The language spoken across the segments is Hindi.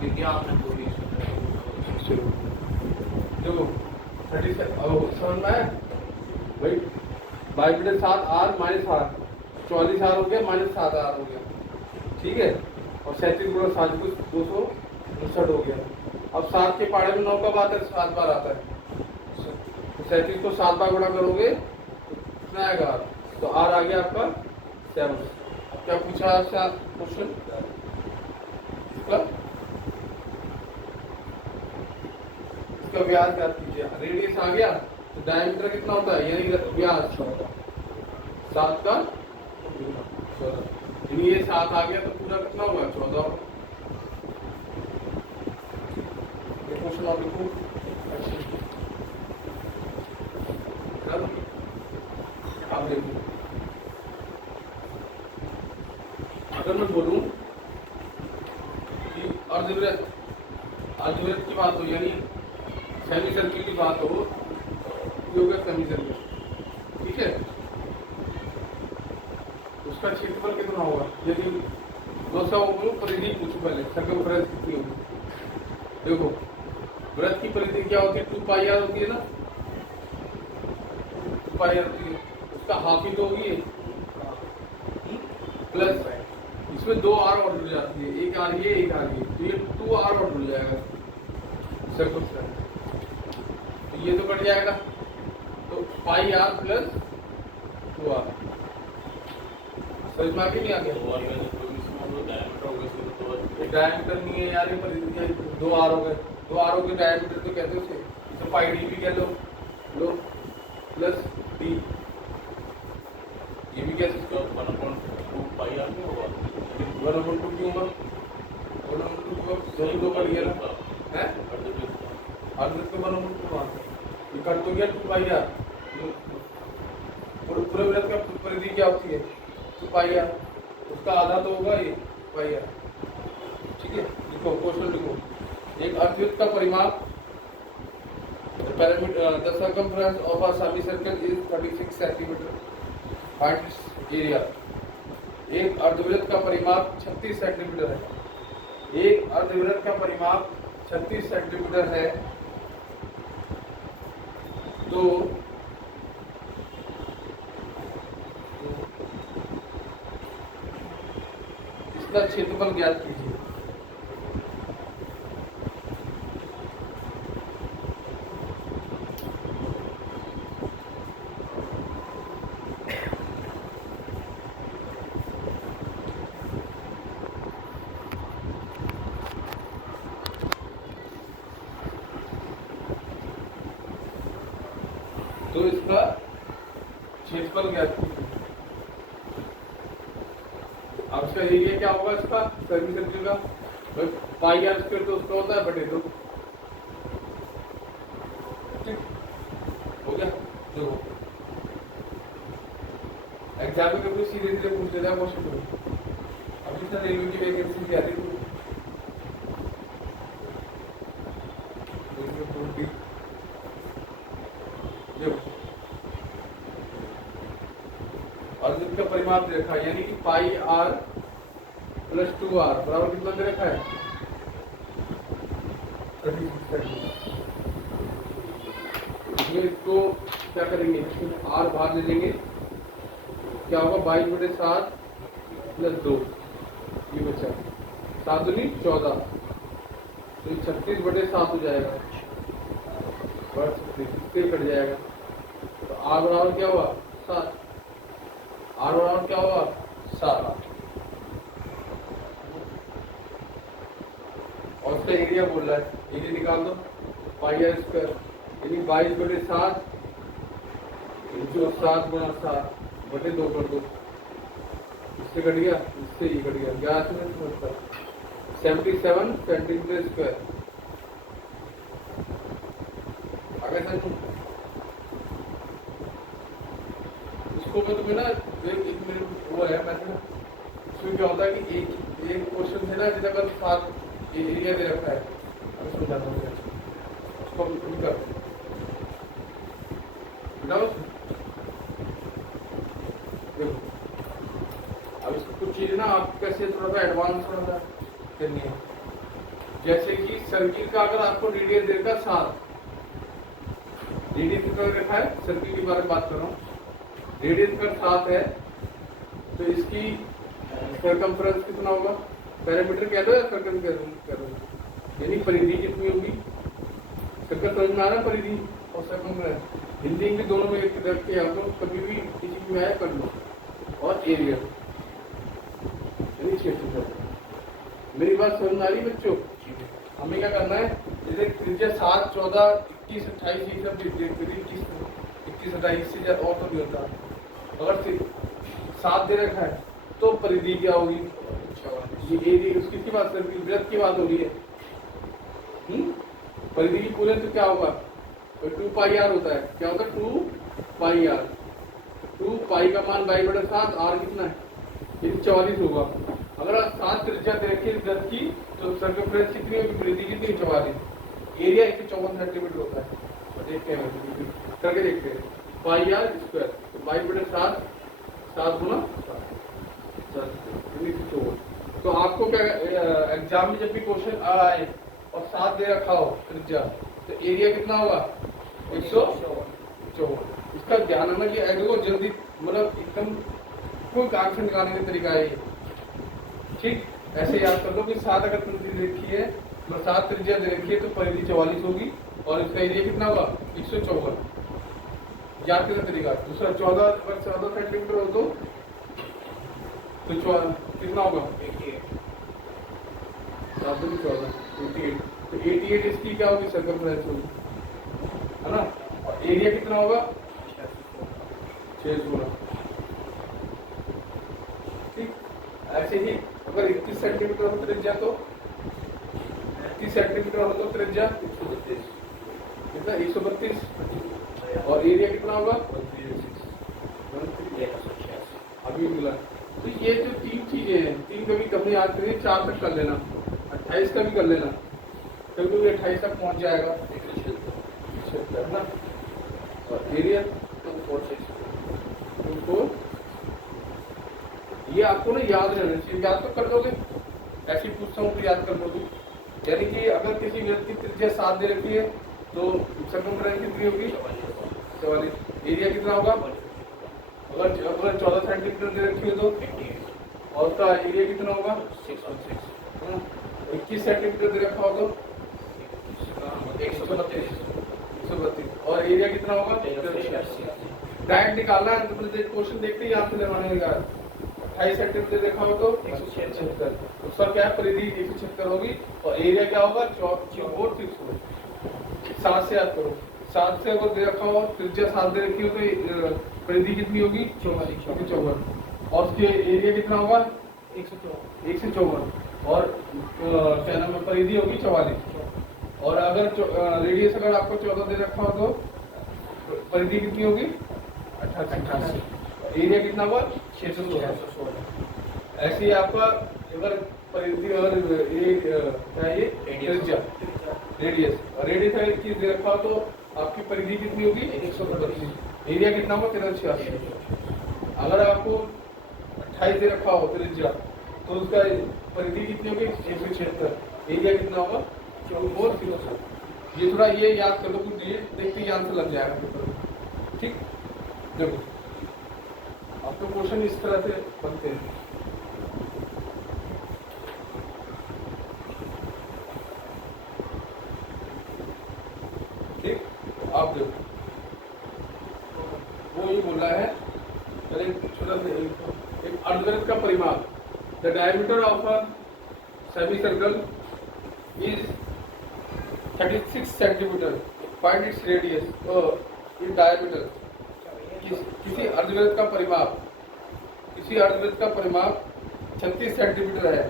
दे दिया आपने पूरी। चलो देखो 37 समझ में आया भाई। 22/7 आर माइनस आर, 44 आर हो गया माइनस 7 आर हो गया, ठीक है। और 37 × 7 259 हो गया। अब 7 के पाड़े में 9 कब आता है? 7 बार आता है। तो 37 को 7 बार गुणा करोगे तो कितना आएगा? तो आर आ गया आपका 7। क्या पूछा आपसे क्वेश्चन इसका? इसका व्यास ज्ञात कीजिए। रेडियस आ गया तो डायमीटर कितना होता है? यानी व्यास 7 का 14, यानी ये 7 आ गया तो पूरा कितना होगा? 14 होगा। ये क्वेश्चन आप लिखो। आप देखो, अगर मैं बोलूं कि अर्धवृत्त की बात हो, यानी सेमी सर्किल की बात हो, ये होगा सेमी सर्किल, ठीक है। उसका क्षेत्रफल कितना होगा? यदि 200 परिधि पूछो पहले, सर्कल वृत्त कितनी होगी? देखो वृत्त की परिधि क्या होती है? 2πr होती है ना, 2πr होती है। उसका हाफ ही तो होगी प्लस इसमें 2 आर और जुड़ जाती है, एक आ रही है एक आ रही है, तो ये 2 आर और जुड़ जाएगा सर्कल से, तो ये तो कट जाएगा। तो πr प्लस 2r समझ में आ गया नहीं आ गया? डायमीटर नहीं है यार, ये परिधि है। 2 आर हो गए, 2 आर हो गए डायमीटर तो कहते हैं उसे, तो पाई डी भी कह लो प्लस डी, ये भी कह सकते हो 1/2 पाई आर में होगा। 1/2 क्यों होगा? 1/2 दो कट गया ना है, अर्धवृत्त को 1/2 मान ये कट तो गया 2πr। पूरे वृत्त का परिधि क्या होती है? 2πr, उसका आधा तो होगा ये πr, ठीक है। लिखो क्वेश्चन लिखो। एक अर्धवृत्त का परिमाप, the circumference of a semicircle is 36 centimetre, find its area। एक अर्धवृत्त का परिमाप 36 सेंटीमीटर है। एक अर्धवृत्त का परिमाप 36 सेंटीमीटर है, तो इसका क्षेत्रफल ज्ञात कीजिए। तो इसका क्षेत्रफल ज्ञात कीजिए। अब इसका एरिया क्या होगा? इसका सेमी सर्किल का πr² तो उसका होता है बटे 2, ठीक हो गया। देखो एग्जाम में कभी सीधे सीधे पूछ लेता है क्वेश्चन को। अब इसका रेलवे की वैकेंसी क्या थी? और इसका परिमाप देखा, यानी कि πr प्लस 2r बराबर कितना दे रखा है? 36। इसमें इसको क्या करेंगे? इसमें r बाहर ले लेंगे, क्या होगा? 22/7 प्लस 2, ये बचा 7 दूनी 14, तो 36/7 हो जाएगा, बस इससे कट जाएगा। तो r बराबर क्या हुआ? 7। r बराबर क्या हुआ? 7। और उसका एरिया बोल रहा है, एरिया निकाल दो, πr², यानी 22/7 जो 7 × 7 बटे 2 कर दो, इससे कट गया, इससे ये कट गया, 11 से समझता 77 सेंटीमीटर²। आगे सर इसको मैं तुम्हें ना एक मिनट वो है मैंने, इसमें क्या होता है कि एक क्वेश्चन है ना जिसका अगर 7 एरिया दे रखा है, अभी समझाता हूँ उसको कर बताओ। देखो अब इसको कुछ चीज़ ना आप कैसे थोड़ा सा एडवांस थोड़ा सा करनी है। जैसे कि सर्किल का अगर आपको रेडियस दे रखा 7, रेडियस कितना रखा है, सर्किल के बारे में बात कर रहा हूँ, रेडियस का 7 है, तो इसकी सर्कमफ्रेंस कितना होगा, पैरामीटर कह दो या सर्कल कह दो, यानी परिधि कितनी होगी, सर्कल समझ में आ रहा है, परिधि और सर्कमफ्रेंस, हिंदी इंग्लिश दोनों में एक तरह के आप लोग कभी भी किसी में आया कर लो, और एरिया यानी क्षेत्रफल। मेरी बात समझ में आ रही बच्चों, हमें क्या करना है, जैसे त्रिज्या 7, 14, 21, 28 ये सब 21, 28 से ज्यादा और तो नहीं होता, अगर 7 दे रखा है तो परिधि क्या होगी, ये एरिया उसकी बात सर्किल वृत्त की बात हो रही है, परिधि की पूरे तो क्या होगा, 2 पाई आर होता है, क्या होता है 2 पाई आर, 2 पाई का मान बाई बटा 7, आर कितना है, ये 44 होगा। अगर 7 त्रिज्या दे रखी है वृत्त की तो सर्कमफ्रेंस कितनी होगी, परिधि कितनी, 44, एरिया 154 सेंटीमीटर होता है, देखते हैं करके देखते हैं, पाई आर स्क्वायर बाई बटा 7, 7 गुना 7, तो आपको क्या एग्जाम में जब भी क्वेश्चन आए और 7 दे रखा हो त्रिज्या, तो एरिया कितना होगा, 154। इसका ध्यान रखना कि अगर को जल्दी मतलब एकदम कोई काम से निकालने का तरीका है ये, ठीक, ऐसे याद कर लो कि 7 अगर परिधि दे रखी है, मतलब 7 त्रिज्या दे रखी है तो परिधि 44 होगी और इसका एरिया कितना होगा, 154, याद करने का तरीका। दूसरा 14 सेंटीमीटर हो तो कितना होगा, 88, तो 88 इसकी क्या होगी, सर्कमफ्रेंस होगी, है ना, और एरिया कितना होगा, 616, ठीक। ऐसे ही अगर 31 सेंटीमीटर हो त्रिज्या तो 31 सेंटीमीटर हो तो त्रिज्या कितना, 132, और एरिया कितना होगा, अभी मिला। तो ये जो 3 चीजें हैं, 3 कभी कभी याद करिए, 4 तक कर लेना, 28 का भी कर लेना, कभी 28 तक पहुंच जाएगा, है ना, और एरिया 246, ये आपको ना याद रहना चाहिए, याद तो कर दोगे, ऐसे ही पूछता हूँ तो याद कर दोगे, यानी कि अगर किसी व्यक्ति की त्रिज्या 7 दे रखी है तो सर्कमफ्रेंस कितनी होगी, 44, एरिया कितना होगा, अगर 14 सेंटीमीटर दे रखी है तो, और उसका एरिया कितना होगा, 21 सेंटीमीटर दे रखा होगा, 132, और एरिया कितना होगा, डायरेक्ट निकालना है, तो क्वेश्चन देखते ही आपसे लेवाने का, 28 सेंटीमीटर देखा हो तो 176, उसका क्या है, परिधि 176 होगी, और एरिया क्या होगा, 7 से याद करो, 7 से अगर दे रखा हो, त्रिज्या 7 दे रखी हो तो परिधि कितनी होगी, 54, और उसके एरिया कितना होगा, 154, और क्या नाम है, परिधि होगी 44, और अगर रेडियस अगर आपको 14 दे रखा हो तो परिधि कितनी होगी, 88, एरिया कितना हुआ, 616। ऐसे ही आपका अगर परिधि और रेडियस रेडियस दे रखा हो तो आपकी परिधि कितनी होगी, 132, एरिया कितना होगा, 1386। अगर आपको 28 दे रखा हो त्रिज्या तो उसका परिधि कितनी होगी, 176, एरिया कितना होगा, 446। ये थोड़ा ये याद कर लो, कुछ देखते ही आंसर लग जाएगा, ठीक। देखो आपके क्वेश्चन इस तरह से बनते हैं, ठीक। आप देखो वो ये बोला है, एक अर्धवृत्त का परिमाप, the diameter of a semi circle is 36 centimetre, find its radius in diameter. किसी अर्धवृत्त का परिमाप 36 सेंटीमीटर है,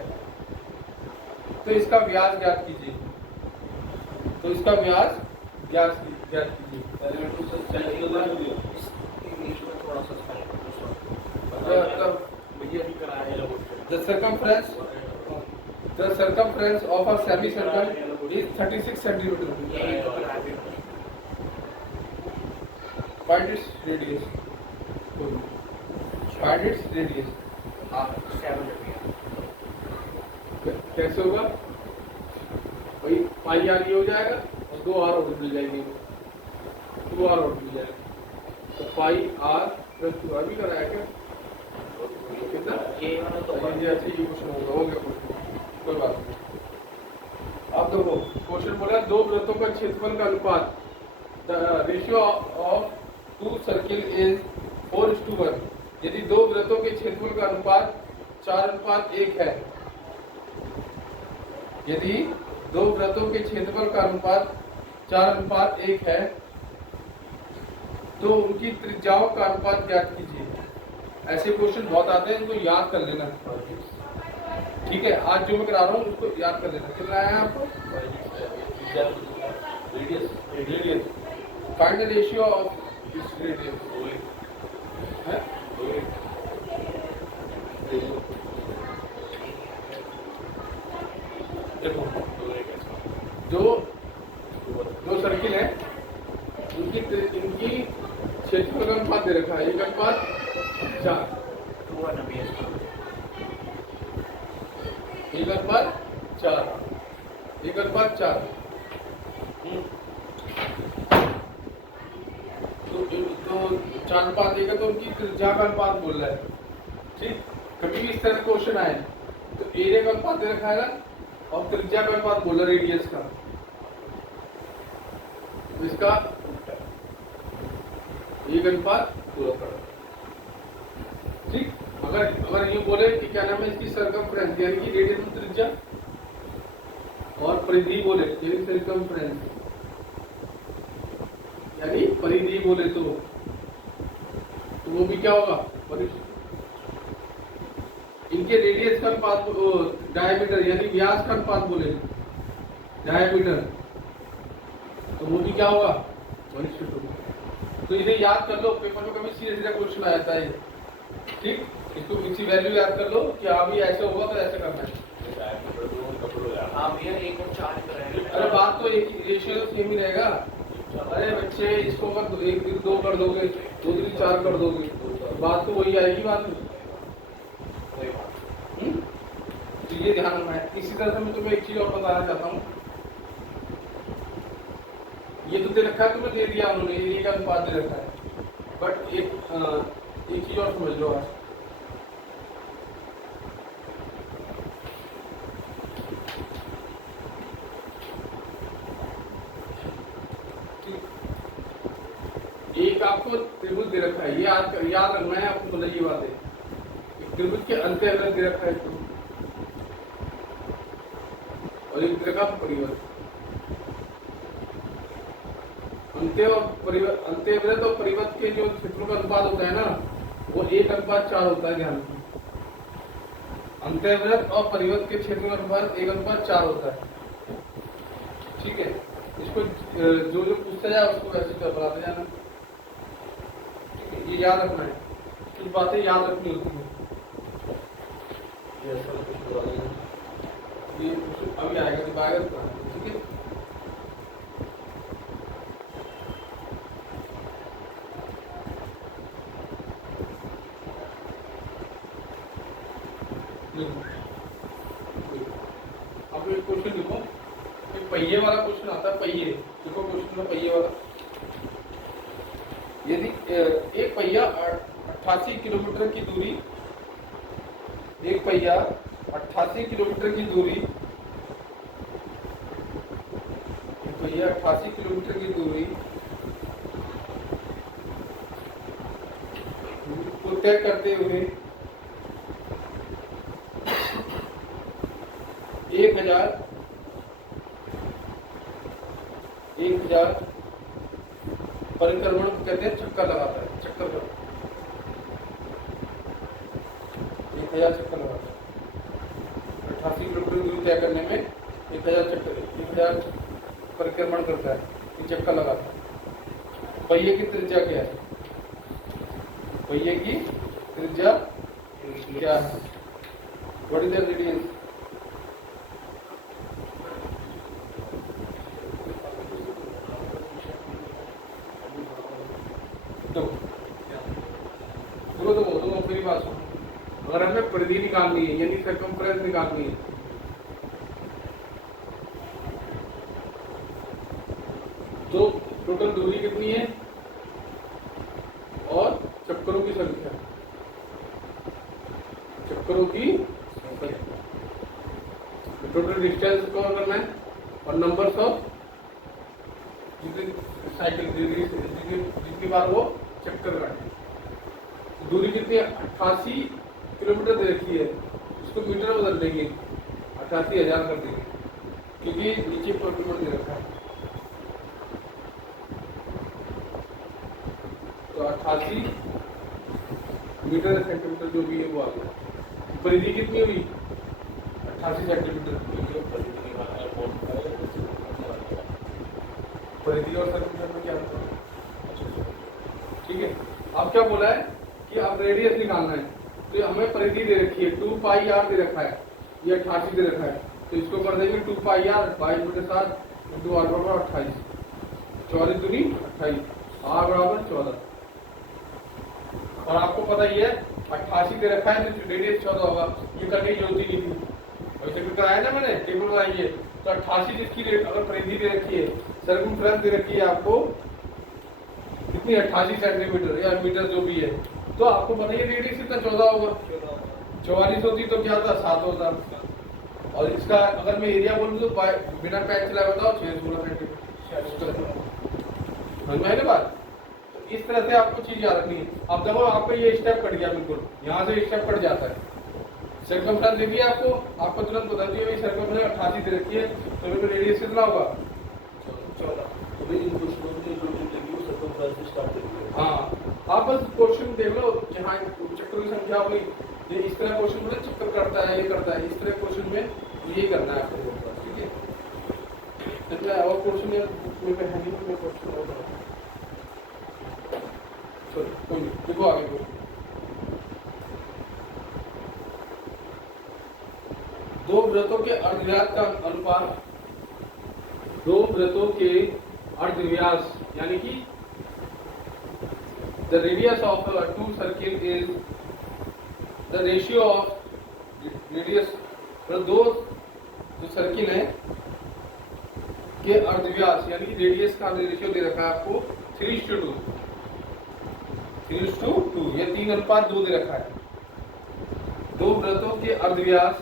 तो इसका व्यास ज्ञात कीजिए, The circumference of a semicircle is 36 centimeter. Find its radius. कैसे होगा? वही पाई आर ये हो जाएगा और 2 आर और मिल जाएंगे, 2 आर और मिल जाएगा। तो पाई आर प्लस 2 आर भी कराया क्या कितना ये वाला तो ये अच्छा ये क्वेश्चन होगा, हो गया क्वेश्चन, कोई बात नहीं। अब देखो क्वेश्चन बोला दो वृत्तों का क्षेत्रफल का अनुपात, the ratio of two circle is 4:1। यदि दो वृत्तों के क्षेत्रफल का अनुपात 4:1 है, यदि दो वृत्तों के क्षेत्रफल का अनुपात 4:1 है तो उनकी त्रिज्याओं का अनुपात ज्ञात कीजिए। ऐसे क्वेश्चन बहुत आते हैं, इनको याद कर लेना, ठीक है। आज जो मैं करा रहा हूँ उसको याद कर लेना। कितना आया है आपको? Radius. Find the ratio of this radius है। देखो दो सर्किल है, इनकी क्षेत्रफल का अनुपात दे रखा है 1:4, 1:4 तो 4:1 है, तो उनकी त्रिज्या का अनुपात बोल रहा है, ठीक। कभी भी इस तरह क्वेश्चन आए तो एरिया का अनुपात दे रखा है ना और त्रिज्या का अनुपात बोल रहा है रेडियस का, इसका 1:4 पूरा कर, ठीक। अगर ये बोले कि क्या नाम है इसकी सर्कमफ्रेंस यानी कि रेडियस में त्रिज्या और परिधि बोले यानी सर्कमफ्रेंस यानी परिधि बोले तो वो भी क्या होगा, इनके रेडियस का अनुपात डायमीटर यानी व्यास का अनुपात बोले डायमीटर, तो वो भी क्या होगा 1:2। तो इसे याद कर लो, पेपर में कभी सीधे सीधे क्वेश्चन आ जाता है, ठीक। इसको इसी वैल्यू याद कर लो कि हाँ भी ऐसे होगा तो ऐसे करना है। अरे बात तो एक रेशियो सेम ही रहेगा। अरे बच्चे इसको अगर 1 दिन 2 कर दोगे, 2 दिन 4 कर दोगे, बात तो वही आएगी बात में। तो ये ध्यान रखना है। इसी तरह से मैं तुम्हें एक चीज और बताना चाहता हूँ, ये तो दे रखा है, तुम्हें दे दिया उन्होंने, ये का अनुपात दे रखा है, बट एक चीज और समझ लो आज, एक आपको त्रिभुज दे रखा है, ये याद रखना है आपको, मतलब ये बात है। एक त्रिभुज के अंत दे रखा है और एक दे रखा परिवर्त, अंत्यवृत्त और परिवर्त के जो क्षेत्रों का अनुपात होता है ना वो 1:4 होता है, ध्यान रखना। अंत्यवृत्त और परिवर्त के क्षेत्रों का अनुपात 1:4 होता है, ठीक है। इसको जो पूछता जाए उसको वैसे बताते जाना, ठीक है। ये याद रखना है, कुछ बातें याद रखनी होती है। ये अभी आएगा जब आएगा तो, ठीक है। अब एक क्वेश्चन देखो, एक पहिए वाला क्वेश्चन आता है, पहिए देखो क्वेश्चन में पहिए वाला, यदि एक पहिया 88 किलोमीटर की दूरी, एक पहिया 88 किलोमीटर की दूरी, एक पहिया 88 किलोमीटर की दूरी को तय करते हुए 1000 परिक्रमण कहते हैं, चक्कर लगाता है, चक्कर का 1000 चक्कर लगाता है। 88 किलोमीटर दूरी तय करने में 1000 परिक्रमण करता है, ये चक्कर लगाता है। पहिए की त्रिज्या क्या है? पहिए की त्रिज्या क्या है? What is the radius? तो मेरी बात सुनो, अगर हमें परिधि निकालनी है यानी सर्कमफ्रेंस निकालनी है, तो टोटल दूरी कितनी है और चक्करों की संख्या, चक्करों की टोटल डिस्टेंस कवर करना है और नंबर्स ऑफ जितनी साइकिल जितनी बार वो चक्कर काटे। दूरी कितनी है? 88 किलोमीटर दे रखी है, इसको मीटर में बदल देंगे, 88,000 कर देंगे क्योंकि नीचे पर किलोमीटर दे रखा है। तो 88 मीटर सेंटीमीटर जो भी है वो आ गया। परिधि कितनी हुई? 88 सेंटीमीटर। परिधि और सेंटीमीटर में क्या होता है? ठीक है। अब क्या बोला है कि अब रेडियस निकालना है, तो हमें परिधि दे रखी है 2 पाई आर दे रखा है, ये 88 दे रखा है, तो इसको कर देंगे 2 पाई आर 22/7 इंटू आर बराबर 28, 24 दूनी 28, आर बराबर 14। और आपको पता ही है 88 दे रखा है तो रेडियस 14 होगा, ये करने की जरूरत ही नहीं थी, वैसे भी कराया ना मैंने, टेबल बनाई है। तो 88 जिसकी अगर परिधि दे रखी है, सर्कमफ्रेंस दे रखी है आपको कितनी, 88 सेंटीमीटर या मीटर जो भी है, तो आपको पता ही रेडियस कितना 14 होगा। 44 होती तो क्या होता, 7 होता। और इसका अगर मैं एरिया बोलूँ तो बिना पैच चलाए बताओ 616 सेंटीमीटर। मैंने बात इस तरह से आपको चीज याद रखनी है। अब देखो आपका ये स्टेप कट गया, बिल्कुल यहाँ से स्टेप कट जाता है। सर्कमफ्रेंस दे दिया आपको तुरंत बता दिया सर्कमफ्रेंस 88 दे रखी है, तो फिर रेडियस कितना होगा 14। हाँ, आप बस क्वेश्चन देख लो, जहाँ चक्कर की संख्या होगी, ये इस तरह क्वेश्चन में चक्कर करता है, ये करता है, इस तरह क्वेश्चन में यही करना है आपको, ठीक है। और क्वेश्चन है नहीं, मैं क्वेश्चन और चलो कोई नहीं, देखो आगे क्वेश्चन। दो वृत्तों के अर्धव्यास का अनुपात, दो वृत्तों के अर्धव्यास यानी कि the radius of two circle is the ratio of radius, मतलब दो जो सर्किल है के अर्धव्यास यानी कि रेडियस का रेशियो दे रखा है आपको 3:2, 3:2 या 3:2 दे रखा है। दो वृत्तों के अर्धव्यास,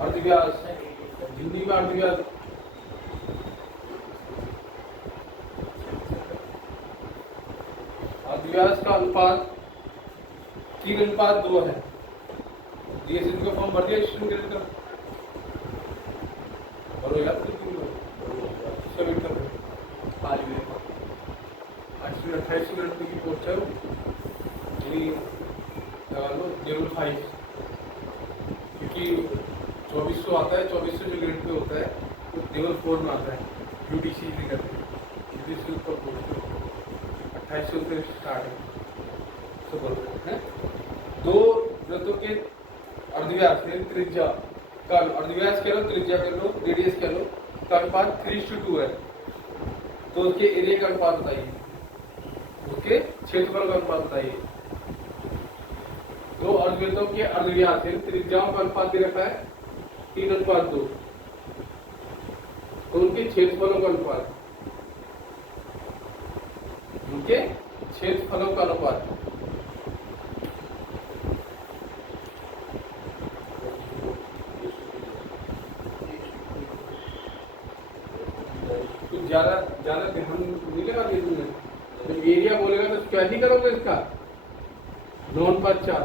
अर्धव्यास हिंदी में अर्धव्यास अर्धव्यास का अनुपात 3:2 है। डीएसएन का फॉर्म भर दिया स्टूडेंट का, और यार सबमिट कर दो 5 मिनट 28 मिनट की पोस्ट है, लगा लो 05, क्योंकि 2400 आता है, 2400 जो ग्रेड पे होता है वो लेवल 4 में आता है, यूटीसी भी करते हैं, यूटीसी ऊपर पोस्ट 2800 से स्टार्ट है, तो बोलते हैं। दो वृत्तों के अर्धव्यास त्रिज्या का, अर्धव्यास कह लो, त्रिज्या कह लो, रेडियस कह लो, का अनुपात 3:2 है, तो उसके एरिया का अनुपात बताइए, उसके क्षेत्रफल का अनुपात बताइए। दो अर्धवृत्तों के अर्धव्यास त्रिज्याओं का अनुपात दे रखा है 3:2, तो उनके क्षेत्रफलों का अनुपात, उनके क्षेत्रफलों का अनुपात। कुछ ज्यादा ध्यान मिलेगा तुमने, तो एरिया बोलेगा तो क्या ही करोगे इसका 9/4,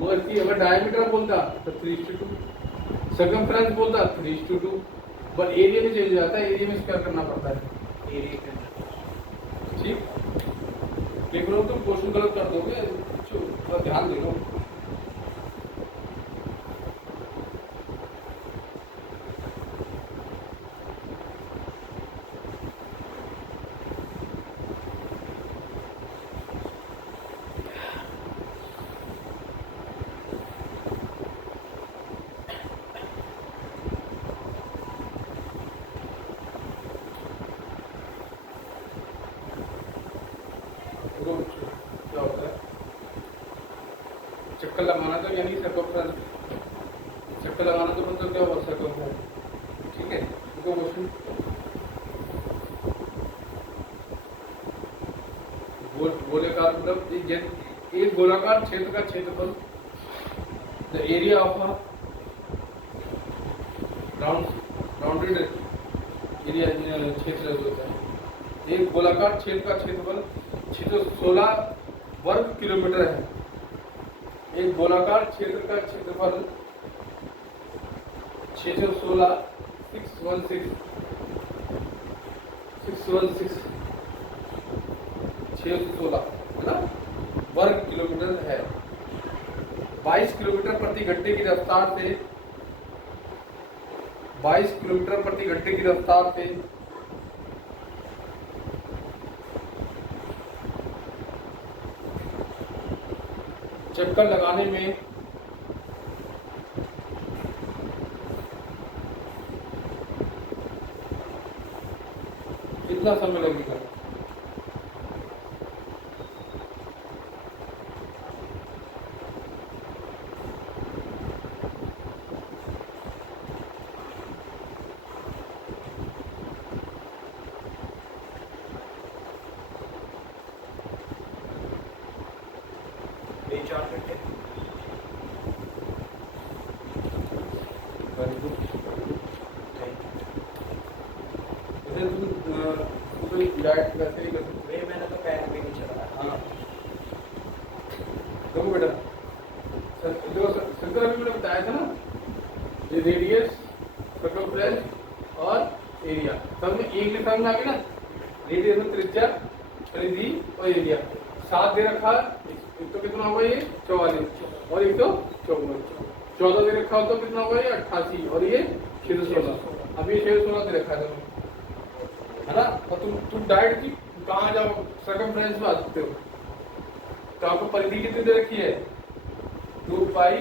मगर इसकी अगर डायमीटर बोलता तो 3:2, सर्कमफ्रेंस बोलता 3:2, पर एरिया में चेंज हो जाता है, एरिया में स्क्वायर करना पड़ता है एरिया, ठीक। पेपरों तुम क्वेश्चन गलत कर दोगे, थोड़ा ध्यान दे लो। क्या होता है चक्कर लगाना, तो यानी सर्कमफ्रेंस, चक्कर लगाना तो मतलब क्या हुआ सर्कमफ्रेंस, ठीक है। क्वेश्चन एक गोलाकार क्षेत्र का क्षेत्रफल, the area of a rounded area, क्षेत्र जो होता है, एक गोलाकार क्षेत्र का क्षेत्रफल 616 वर्ग किलोमीटर है। एक गोलाकार क्षेत्र का क्षेत्रफल 616 है ना, वर्ग किलोमीटर है। 22 किलोमीटर प्रति घंटे की रफ्तार से 22 किलोमीटर प्रति घंटे की रफ्तार से चक्कर लगाने में कितना समय लगेगा? Very good. तुम डाइट वैसे ही कर सकते हो। मैंने तो पैर भी नहीं चला। हाँ देखो बेटा, देखो शंकर अभी मैंने बताया था ना, ये रेडियस, सर्कमफ्रेंस और एरिया सब में एक लिखा आ गया ना। रेडियस में त्रिज्या, परिधि और एरिया 7 दे रखा। एक तो कितना होगा ये 44 और एक तो 54। 14 दे रखा हो तो कितना होगा ये 88 और ये 616। अभी 616 दे रखा है ना। और तुम डायरेक्ट की कहाँ जाओ, सर्कमफ्रेंस में आ सकते हो। तो आपको परिधि कितनी दे रखी है 2 पाई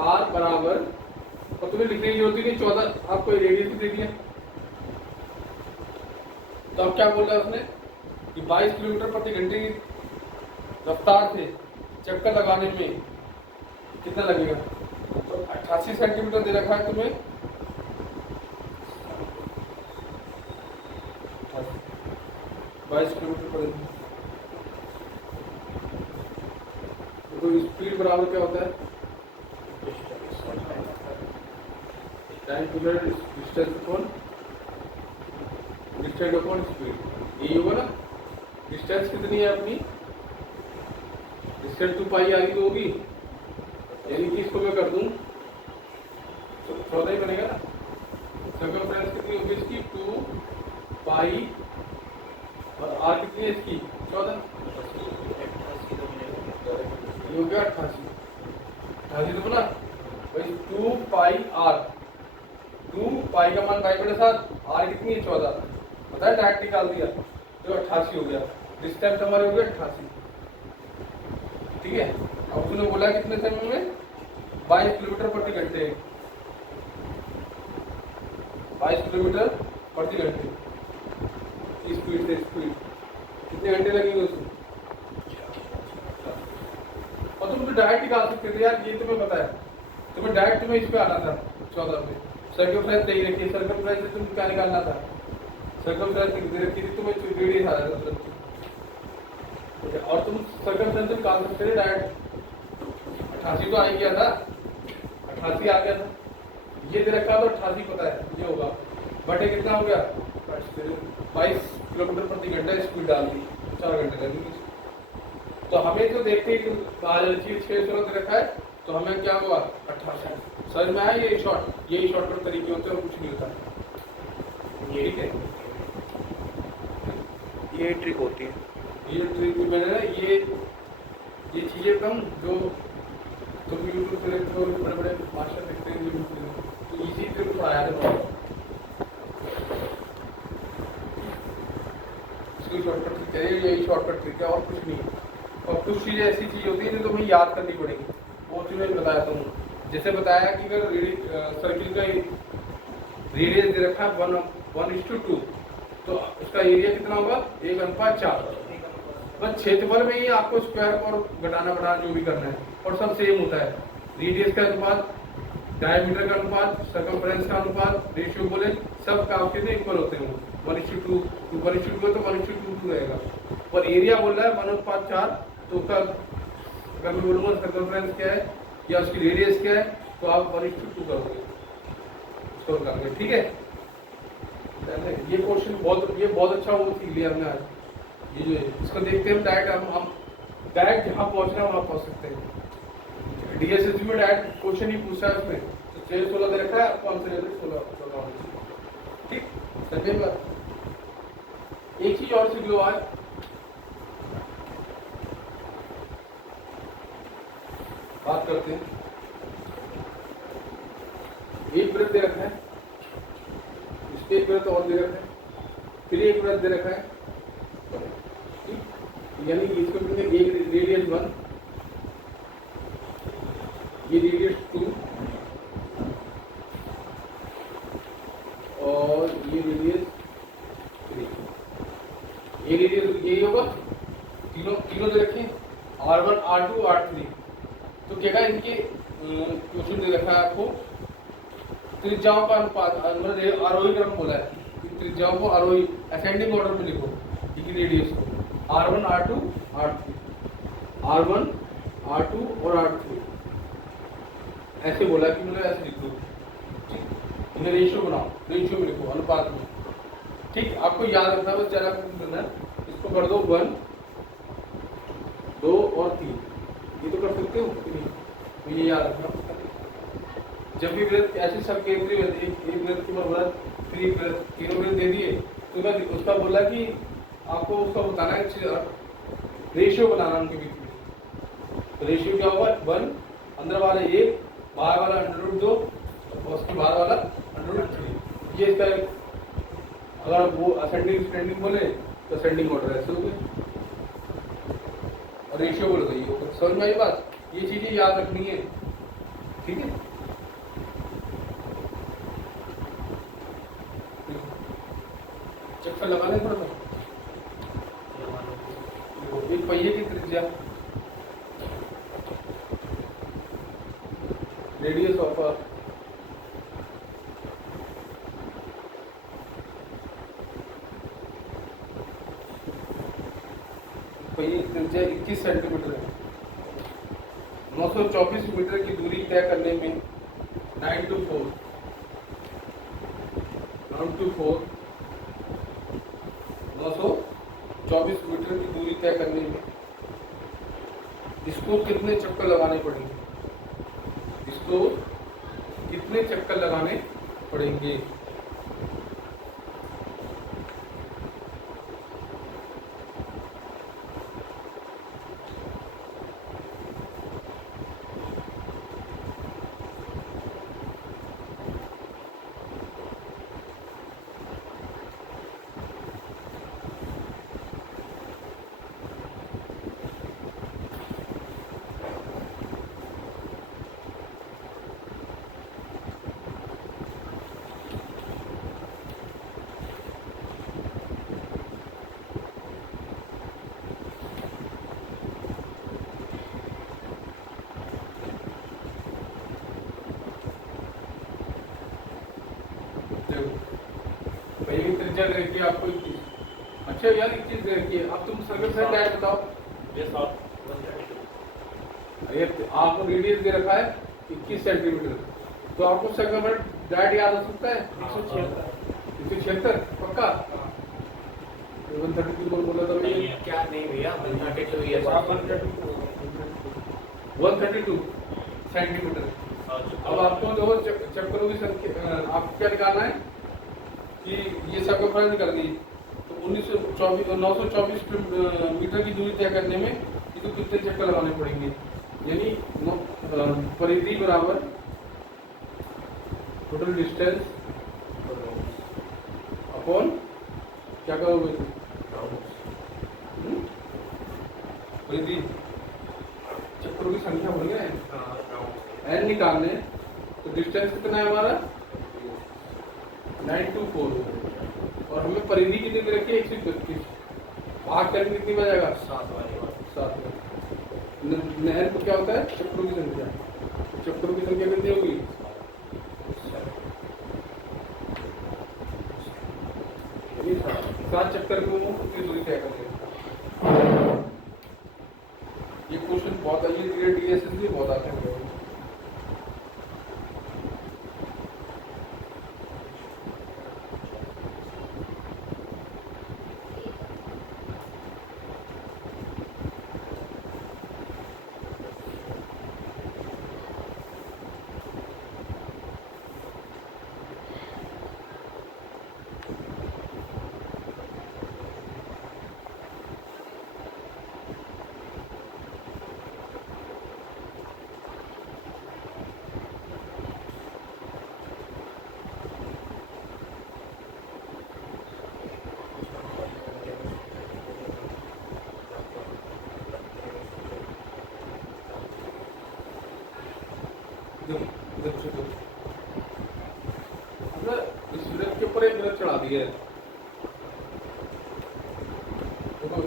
r बराबर, और तुम्हें लिखने की जरूरत नहीं 14, आपको रेडियस दे दिया। तो अब क्या बोल रहा है उसने कि 22 किलोमीटर प्रति घंटे की रफ्तार से चक्कर लगाने में कितना लगेगा। तो 88 सेंटीमीटर दे रखा है तुम्हें, 22 किलोमीटर प्रति। तो स्पीड बराबर क्या होता है, time to distance upon speed. यही होगा ना। डिस्टेंस कितनी है अपनी, डिस्टेंस 2 पाई आगे तो होगी, यानी कि इसको मैं कर दूं तो 14 ही बनेगा ना। सर्कमफ्रेंस कितनी होगी इसकी 2 पाई और आर कितनी है इसकी 14, ये हो गया 88 तो बना भाई 2 पाई आर। 2 पाई का मान 2/7, आर कितनी है 14, बताया डायरेक्ट निकाल दिया तो 88 हो गया। डिस्टेंस हमारे हो गया 88, ठीक है। अब उसने बोला कितने समय में 22 किलोमीटर प्रति घंटे, 22 किलोमीटर प्रति घंटे स्पीड से स्पीड कितने घंटे लगेंगे उसको। और तुम तो डायरेक्ट निकाल सकते थे यार, ये तुम्हें पता है, तुम्हें डायरेक्ट तुम्हें इस पे आना था 14 पे। सर्कमफ्रेंस नहीं रखी, सर्कमफ्रेंस से तुम क्या निकालना था, सर्कमफ्रेंस दे रखी थी तुम्हें, रेडियस आ रहा था तुरंत। और तुम सर्कमफ्रेंस निकाल सकते थे डायरेक्ट। 88 तो आ ही गया था, 88 आ गया था, ये दे रखा तो 88 पता है ये होगा, बटे कितना हो गया 22 किलोमीटर प्रति घंटा स्पीड डाल दी, 4 घंटे लगेंगे। तो हमें तो देखते ही कहा जाना चाहिए 616 दे रखा है, तो हमें क्या हुआ 88। समझ में आया, यही शॉर्टकट तरीके होते हैं और कुछ नहीं होता, ठीक है। ये ट्रिक होती है, ये ट्रिक मैंने ना ये चीजें कम जो तुम यूट्यूब पे देखते हो, बड़े बड़े मास्टर देखते हैं यूट्यूब पे, तो इजी ट्रिक पढ़ाया था इसकी शॉर्टकट ट्रिक है, यही शॉर्टकट ट्रिक है और कुछ नहीं। और कुछ चीजें ऐसी चीज होती है जो तुम्हें याद करनी पड़ेगी, वो तुम्हें बताया तुम, जैसे बताया कि अगर सर्किल का रेडियस दे रखा है 1:2, तो उसका एरिया कितना होगा 1:4। बस क्षेत्रफल में ही आपको स्क्वायर और घटाना बढ़ाना जो भी करना है, और सब सेम होता है। रेडियस का अनुपात, डायमीटर का अनुपात, सर्कमफ्रेंस का अनुपात, रेशियो बोले सब काम के इक्वल होते हैं। 1:2 तो 1:2 रहेगा। और एरिया बोल रहा है 1:4 तो उसका अगर मैं बोलूँगा सर्कमफ्रेंस क्या है या उसकी रेडियस क्या है, तो आप 1:2 करोगे, स्टोर करोगे। ठीक है, ये क्वेश्चन बहुत अच्छा वो सीख लिया हमने आज। ये जो इसको देखते हैं डायरेक्ट हम डायरेक्ट जहाँ पहुँचना है वहाँ पहुँच सकते हैं। डीएसएसबी में डायरेक्ट क्वेश्चन ही पूछा है उसमें, तो 16 दे रखा है, आपको आंसर दे 16 होना चाहिए। ठीक, समझे बात। एक चीज और सीख लो आज, बात करते हैं। एक व्रत दे रखा है, इसके एक व्रत और दे रखा है, फिर एक व्रत दे रखा है, यानी इसको कितने, एक रेडियस 1, ये रेडियस 2 और ये रेडियस 3। ये रेडियस यही होगा, तीनों दे रखे R1 R2 R3। तो क्या इनके क्वेश्चन दे रखा है आपको त्रिज्याओं का अनुपात, मतलब आरोही क्रम बोला है, त्रिज्याओं को आरोही असेंडिंग ऑर्डर में लिखो, रेडियस को R1 R2 R3, R1 R2 और R3 ऐसे बोला कि मतलब ऐसे लिख लो। इन्हें रेशियो बनाओ, रेशियो में लिखो, अनुपात में। ठीक, आपको याद रखना बस जरा करना, इसको कर दो 1 2 और 3, ये तो कर सकते हो कि नहीं, तो ये याद रखना। जब भी व्रत ऐसे सब केंद्रीय एक व्रत के बाद तीनों व्रत दे दिए, तो उसका बोला कि आपको उसका बताना है, रेशियो बनाना उनके बीच में। तो रेशियो क्या होगा, 1 अंदर वाला 1, बाहर वाला √2 और उसके बाहर वाला √3। ये इसका अगर वो असेंडिंग डिसेंडिंग बोले तो असेंडिंग ऑर्डर ऐसे हो गए, और रेशियो बोल गई होगा। समझ में आई बात, ये चीजें याद रखनी है। ठीक है, चक्कर लगा लें थोड़ा सा। एक पहिए की त्रिज्या, रेडियस ऑफ पहिए की त्रिज्या 21 सेंटीमीटर है। 924 मीटर की दूरी तय करने में 9 to 4 924 मीटर की दूरी तय करने में इसको कितने चक्कर लगाने पड़ेंगे, इसको कितने चक्कर लगाने पड़ेंगे। पहली त्रिज्या दे रखी है आपको 21। अच्छा यार, 21 दे रखी है। अब तुम सर्कल साइड डायरेक्ट बताओ। ये आपको रेडियस दे रखा है 21 सेंटीमीटर, तो आपको सर्कल डायरेक्ट याद हो सकता है 176 पक्का। 132 बोला था भैया, क्या नहीं भैया, 132 सेंटीमीटर। अब आपको देखो चक्करों की संख्या, आपको क्या निकालना है कि ये सर्कमफ्रेंस निकल गई, तो 924 मीटर की दूरी तय करने में इसको कितने चक्कर लगाने पड़ेंगे, यानी परिधि बराबर टोटल डिस्टेंस अपॉन क्या करोगे, परिधि चक्करों की संख्या बोल गए एन निकालने, तो डिस्टेंस कितना है हमारा 9 to 4, और हमें परिधि कितनी दे रखी है 132। भाग करके कितनी बजाएगा 7 नहर को क्या होता है चक्करों की संख्या, चक्करों की संख्या कितनी होगी 7 चक्कर को कितनी दूरी तय करेंगे। धीरे धीरे डीएसएस भी बहुत आते हैं। इस वृत्त के ऊपर एक वृत्त चढ़ा दिया है। देखो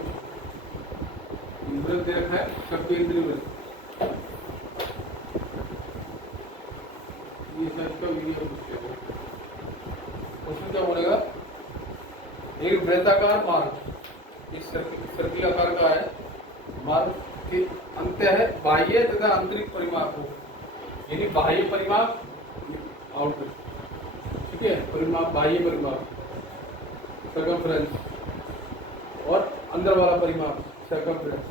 वृत्त दे रखा है सप्तेंद्रीय वृत्त। ये इसका वीडियो उसमें क्या बोलेगा, एक वृत्ताकार मार्ग इस सर्किल आकार का है, मार्ग के अंत्य है बाह्य तथा आंतरिक परिमाप हो, यानी बाह्य परिमाप आउटपुट, ठीक है, परिमाप बाह्य परिमाप सर्कमफ्रेंस और अंदर वाला परिमाप सर्कमफ्रेंस।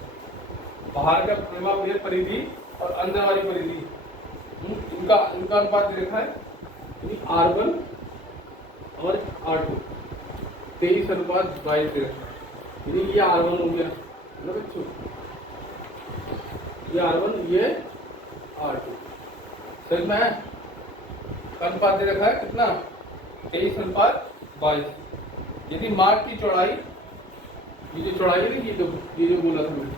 बाहर का परिमाप ये परिधि और अंदर वाली परिधि, इनका अनुपात दे रखा है R1 और R2 23:22 दे रखा है, यानी ये R1 हो गया ना बच्चों, ये R1 ये R2 समझ में है। अनुपात दे रखा है कितना 23:22। यदि मार्ग की चौड़ाई, ये जो चौड़ाई है ना, ये जो बोला था मैंने,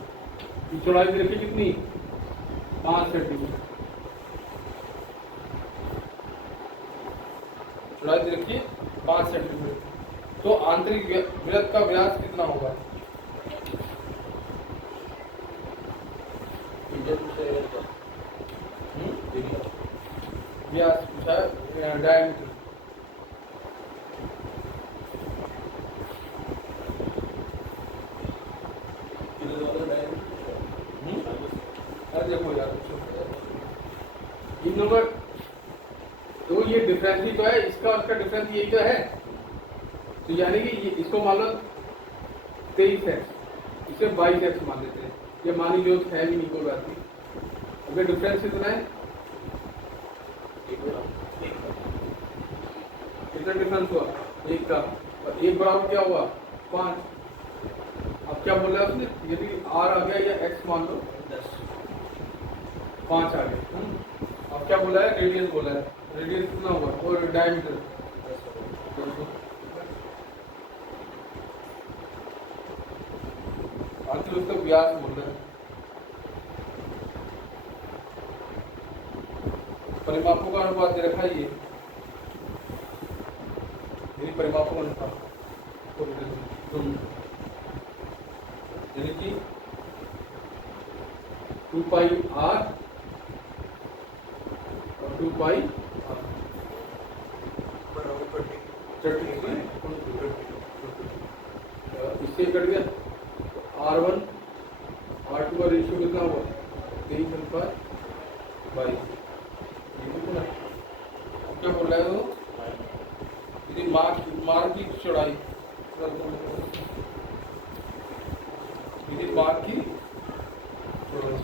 ये चौड़ाई दे रखी कितनी 5 सेंटीमीटर, चौड़ाई दे रखी 5 सेंटीमीटर, तो आंतरिक वृत्त का व्यास कितना होगा। व्यास पूछा है, डायमीटर देखो यार, इन नंबर तो ये डिफरेंस ही तो है, इसका उसका डिफरेंस यही तो है, तो यानी कि इसको मान लो 23x, इसे 22x मान लेते हैं, ये मानी जो है भी नहीं कोई बात नहीं। अगर डिफरेंस कितना है, कितना डिफरेंस हुआ 1 का, और 1 बराबर क्या हुआ 5। अब क्या बोल रहा है उसने, यदि r आ गया या x मान लो 5 आ गया, अब क्या बोला है रेडियस बोला है, रेडियस कितना होगा और डायमीटर आखिर उसका व्यास बोल रहा है। परिमापों का अनुपात दे रखा है, ये परिमापों का अनुपात यानी कि 2πr और 2πr इससे कट गया। R1 R2 का रेशियो कितना हुआ 23:22। क्या बोल रहा है वो, यदि मार्ग की चौड़ाई, यदि मार्ग की चौड़ाई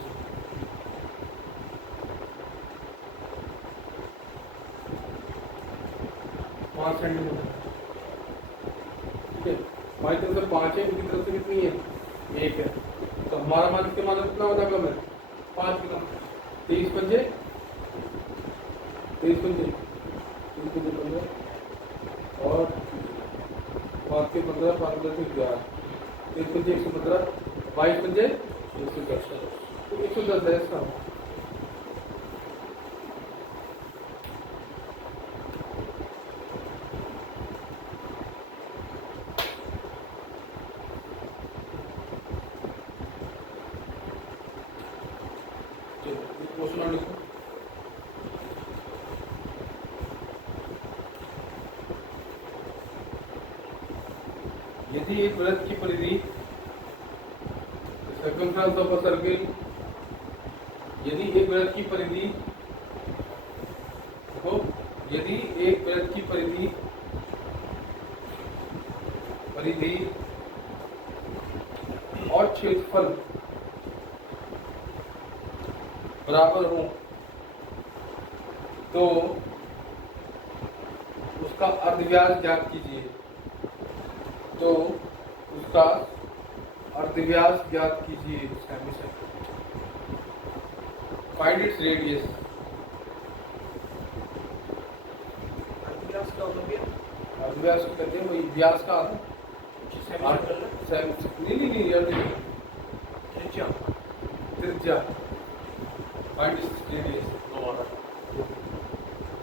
5 सेंटीमीटर, ठीक है, हमारी तरफ से 5 है, उनकी तरफ से कितनी है 1 है, तो हमारा मान इसके मान कितना होता है 5 कितना 23 पंजे 15 और 5 के 15 5 से 11, 23 पंजे 115, 22 पंजे 110, तो 110 है इसका। क्वेश्चन लिखो, यदि एक वृत्त की परिधि सर्कमफ्रेंस ऑफ अ सर्किल यदि एक वृत्त की परिधि देखो, यदि एक वृत्त की परिधि और क्षेत्रफल बराबर हो तो उसका अर्धव्यास ज्ञात कीजिए। तो उसका अर्धव्यास ज्ञात कीजिए। Find its radius. अर्धव्यास का होगा भैया? अर्धव्यास को कहते हैं वही व्यास का आधा। नहीं यार, त्रिज्या फाइंड इट्स रेडियस।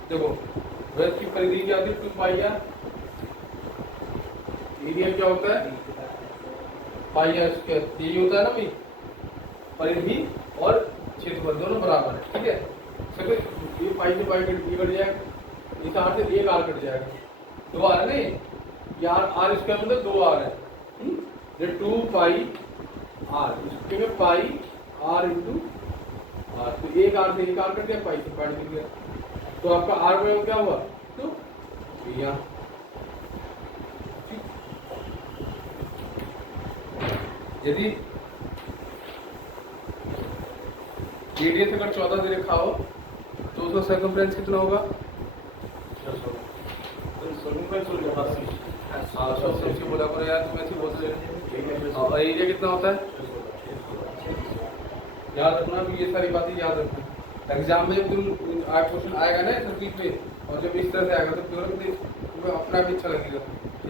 देखो वृत्त की परिधि क्या थी? 2 पाई आर। एरिया क्या होता है? पाई आर स्क्वायर। यही होता है ना भाई, परिधि और क्षेत्रफल दोनों बराबर है। ठीक है, सर ये पाई से पाई कट जाएगा, इस आर से एक आर कट जाएगा। 2 आर है नहीं, यार आर स्क्वायर मतलब 2 आर है। ये 2 पाई आर, इसके में पाई आर इंटू आर। तो एक आर से एक आर कट गया, पाई से पाई कट गया। तो आपका आर में क्या हुआ? तो यहाँ यदि रेडियस अगर 14 दे रखा हो तो उसका सर्कमफ्रेंस कितना होगा? बोला करो यार, तुम ऐसे बोल रहे हो। और एरिया कितना होता है? याद रखना, ये सारी बातें याद रखना। एग्जाम में जब तुम क्वेश्चन आएगा ना सर्किट पे, और जब इस तरह से आएगा तो तुम्हें अपना भी अच्छा लगेगा,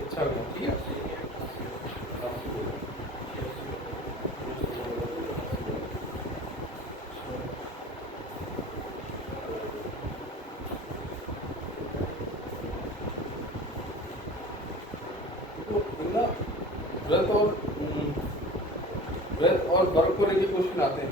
अच्छा होगा। ठीक है, वृत्त और वर्ग को लेके क्वेश्चन आते हैं।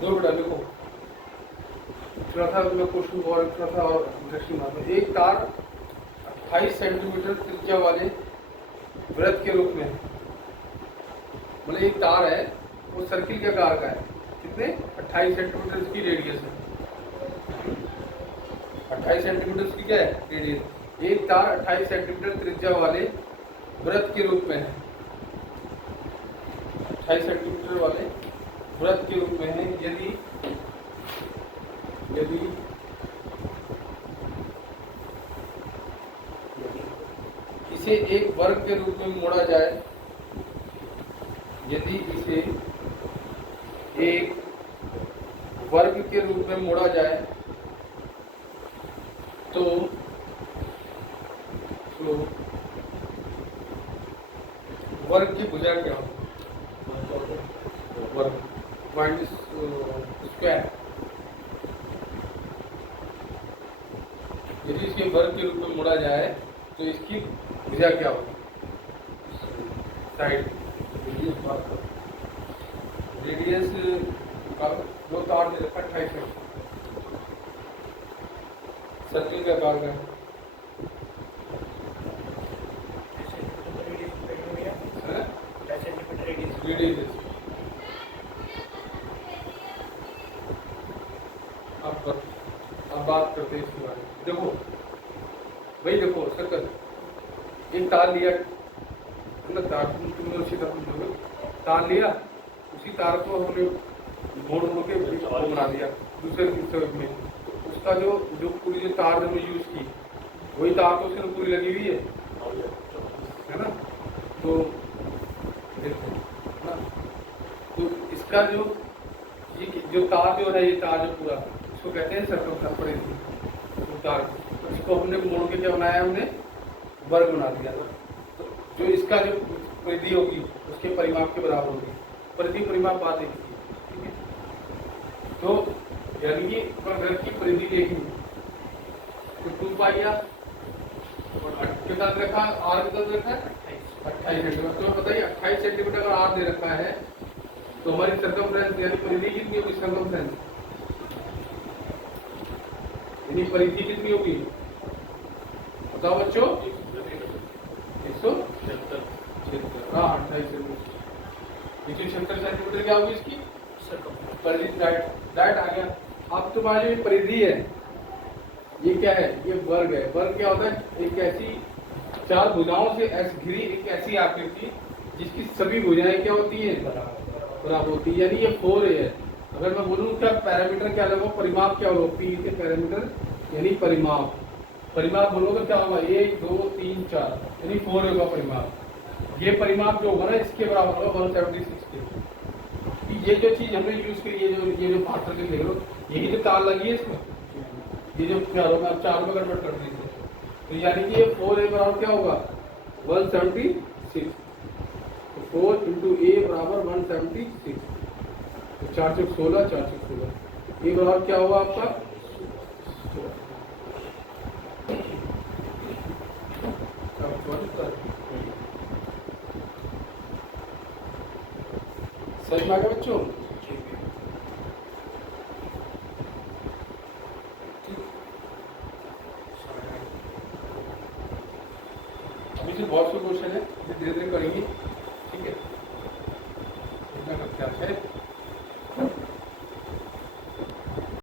दो बेटा देखो, थोड़ा सा मैं क्वेश्चन को और थोड़ा सा और इंटरेस्टिंग आता है। एक तार 28 सेंटीमीटर त्रिज्या वाले वृत्त के रूप में है। मतलब एक तार है, वो सर्किल के आकार का है। कितने? 28 सेंटीमीटर इसकी रेडियस है। 28 सेंटीमीटर इसकी क्या है? रेडियस। एक तार 28 सेंटीमीटर त्रिज्या वाले वृत्त के रूप में है। 28 सेंटीमीटर वाले वृत्त के रूप में है। यदि इसे एक वर्ग के रूप में मोड़ा जाए, यदि इसे एक वर्ग के रूप में मोड़ा जाए तो वर्ग की भुजा क्या हो? वर्ग माइनस स्क्वायर। यदि इसके वर्ग के रूप में मोड़ा जाए तो इसकी भुजा क्या होगी? साइड रेडियस का दो तार दे रखा 28 है, सर्किल का आकार का रेडियस। अब बात करते हैं इसके बारे में। देखो भाई, देखो सर्कल एक तार लिया, मतलब तार तुमने उसी तरह तार लिया, उसी तार को हमने मोड़ के बना दिया दूसरे में। उसका जो पूरी जो तार हमने यूज की, वही तार तो उसके पूरी लगी हुई है ना। तो देखो ना, तो इसका जो तार जो है, ये तार जो पूरा, इसको कहते हैं सर्कमफ्रेंस तार। तो इसको हमने मोड़ के क्या बनाया? हमने वर्ग बना दिया। तो जो इसका जो परिधि होगी उसके परिमाप के बराबर होगी। परिधि परिमाप बात एक ही, ठीक है। तो यानी कि वृत्त की परिधि देखी तो 2 पाई आर, और कितना रखा? आर कितना रखा है? 28 सेंटीमीटर। तो बताइए 28 सेंटीमीटर अगर आर दे रखा है तो हमारी सर्कमफ्रेंस यानी परिधि कितनी होगी? सर्कमफ्रेंस यानी परिधि कितनी होगी बताओ बच्चों? 176 हाँ 28 सेंटीमीटर। 176 सेंटीमीटर क्या होगी इसकी परिधि। डाइट आ गया। अब तुम्हारी जो परिधि है ये क्या है? ये वर्ग है। वर्ग क्या होता है? एक ऐसी चार भुजाओं से ऐसी घिरी एक ऐसी आकृति जिसकी सभी भुजाएं क्या होती हैं? बराबर होती है। यानी ये 4a है। अगर मैं बोलूँ क्या पैरामीटर क्या लगो, परिमाप क्या होगा? पी के पैरामीटर यानी परिमाप। परिमाप बोलोगे क्या होगा? 1 2 3 4 यानी 4 होगा परिमाप। ये परिमाप जो होगा ना इसके बराबर होगा 176 के। ये जो चीज हमने यूज करी है, ये जो पार्ट करके देख लो, यही तो तार लगी है इसमें। ये जो चारों में 4 में कन्वर्ट कर दी तो यानी कि ये 4a बराबर क्या होगा? 176। तो 4 इंटू ए बराबर 176। तो 4 चौक 16, 4 चौक 16। ये बराबर क्या होगा आपका? समझ में आ गया बच्चों? अभी से बहुत से क्वेश्चन है, धीरे धीरे करेंगे। ठीक है, इतना क्या है?